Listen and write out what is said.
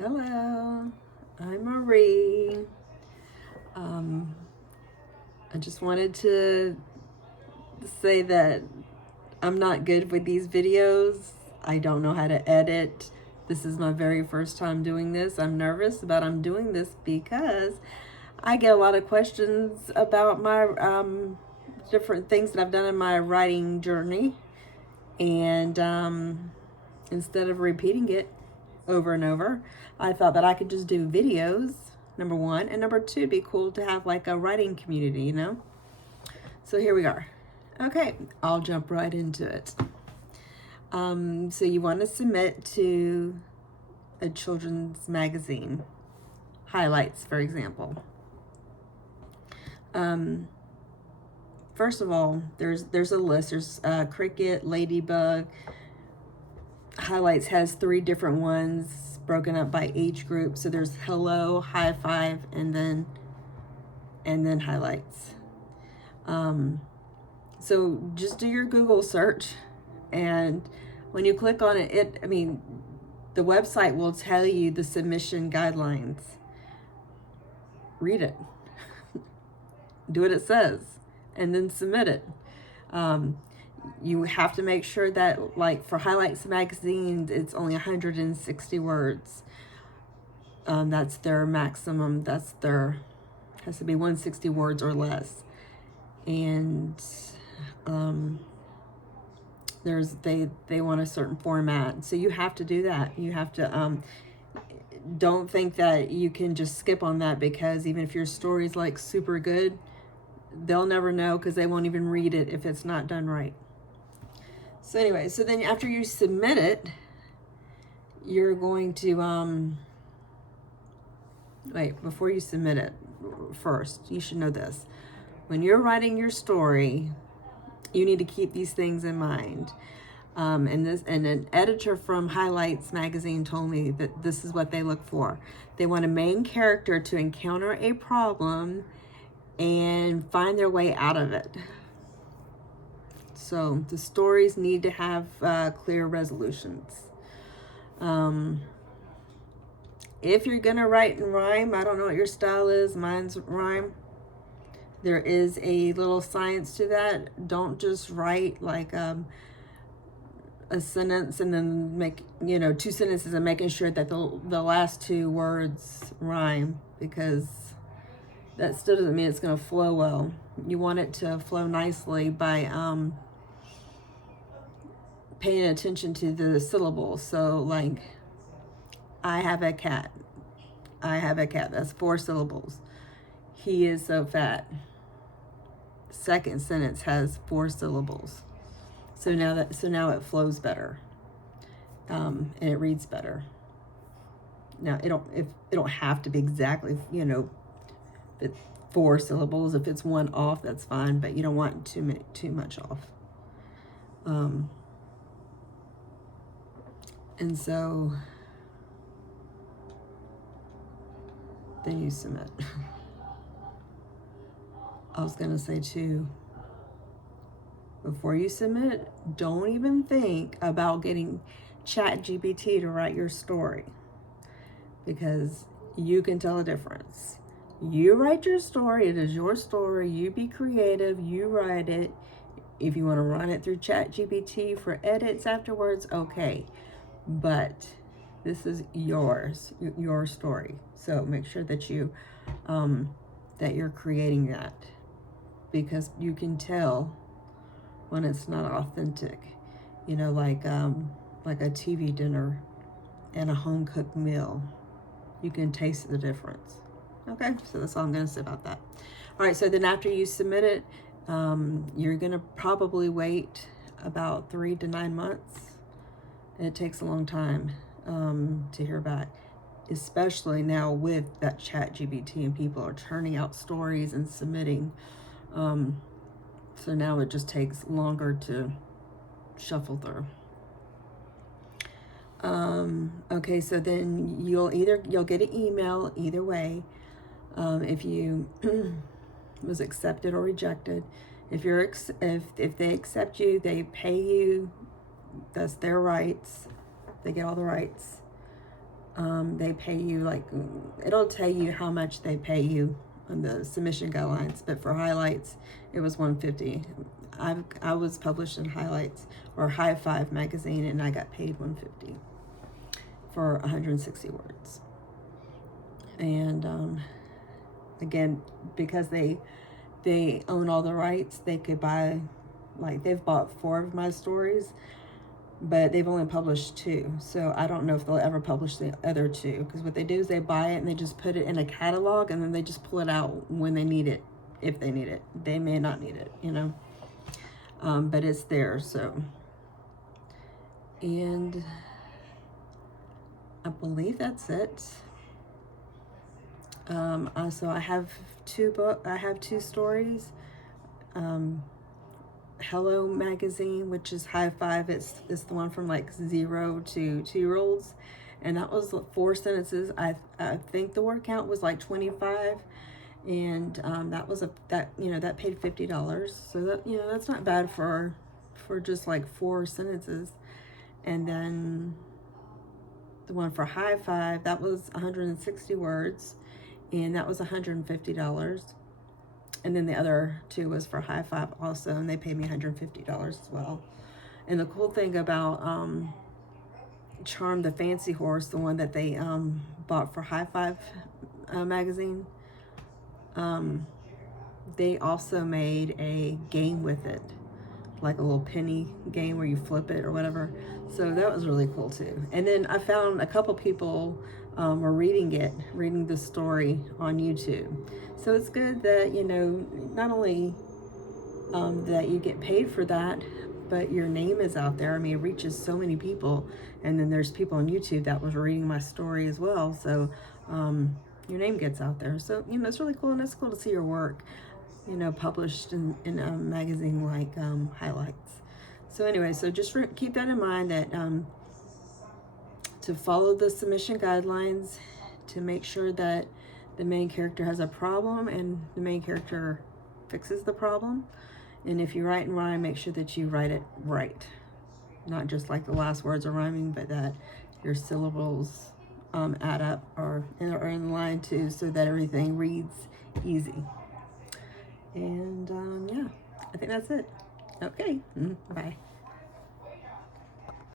Hello, I'm Marie. I just wanted to say that I'm not good with these videos. I don't know how to edit. This is my very first time doing this. I'm nervous, but I'm doing this because I get a lot of questions about my different things that I've done in my writing journey. And instead of repeating it over and over, I thought that I could just do videos, number one. And number two, it'd be cool to have like a writing community. So here we are. Okay, I'll jump right into it. So you want to submit to a children's magazine, highlights, for example. First of all, there's a list. There's Cricket, Ladybug. Highlights has 3 different ones broken up by age group. So there's hello, high five, and then highlights. So just do your Google search, and when you click on it, the website will tell you the submission guidelines. Read it. Do what it says, and then submit it. You have to make sure that, like for Highlights magazine, it's only 160 words. That's their maximum. Has to be 160 words or less. And they want a certain format, so you have to do that. You have to don't think that you can just skip on that, because even if your story's like super good, they'll never know, because they won't even read it if it's not done right. So anyway, so then after you submit it, you're going to before you submit it, first you should know this: when you're writing your story, you need to keep these things in mind. And an editor from Highlights magazine told me that this is what they look for. They want a main character to encounter a problem and find their way out of it. So the stories need to have clear resolutions. If you're gonna write in rhyme, I don't know what your style is. Mine's rhyme. There is a little science to that. Don't just write like a sentence and then make 2 sentences and making sure that the last 2 words rhyme, because that still doesn't mean it's going to flow well. You want it to flow nicely by paying attention to the syllables. So like, I have a cat. That's 4 syllables. He is so fat. Second sentence has 4 syllables. So now it flows better, and it reads better. Now it don't have to be exactly 4 syllables. If it's 1 off, that's fine, but you don't want too much off. And so then you submit. I was gonna say too, before you submit, don't even think about getting ChatGPT to write your story, because you can tell a difference. You write your story. It is your story. You be creative. You write it. If you want to run it through ChatGPT for edits afterwards, okay. But this is yours, your story. So make sure that that you're creating that, because you can tell when it's not authentic. Like a TV dinner and a home cooked meal. You can taste the difference. Okay, so that's all I'm going to say about that. All right, so then after you submit it, you're going to probably wait about 3 to 9 months. It takes a long time to hear back, especially now with that ChatGPT and people are turning out stories and submitting. So now it just takes longer to shuffle through. Okay, so then you'll get an email either way, if you was accepted or rejected. If they accept you, they pay you. That's their rights. They get all the rights. They pay you like, it'll tell you how much they pay you on the submission guidelines, but for highlights, it was $150. I was published in Highlights or High Five magazine, and I got paid $150 for 160 words. And again, because they own all the rights, they could buy, like, they've bought 4 of my stories, but they've only published 2. So I don't know if they'll ever publish the other 2, because what they do is they buy it and they just put it in a catalog, and then they just pull it out when they need it, if they need it. They may not need it, you know. But it's there, so. And I believe that's it. So I have 2 stories. Hello magazine, which is High Five. It's the one from like 0 to 2-year-olds, and that was 4 sentences. I think the word count was like 25, and that paid $50. So that, that's not bad for just like 4 sentences. And then the one for High Five, that was 160 words, and that was $150. And then the other 2 was for High Five also, and they paid me $150 as well. And the cool thing about Charm the Fancy Horse, the one that they bought for High Five magazine, they also made a game with it, like a little penny game where you flip it or whatever. So that was really cool too. And then I found a couple people were reading the story on YouTube. So it's good that, not only that you get paid for that, but your name is out there. I mean, it reaches so many people. And then there's people on YouTube that was reading my story as well. So your name gets out there. So, it's really cool, and it's cool to see your work, published in a magazine like Highlights. So anyway, so just keep that in mind, that to follow the submission guidelines, to make sure that the main character has a problem and the main character fixes the problem. And if you write and rhyme, make sure that you write it right. Not just like the last words are rhyming, but that your syllables add up or are in line too, so that everything reads easy. And yeah, I think that's it. Okay, bye.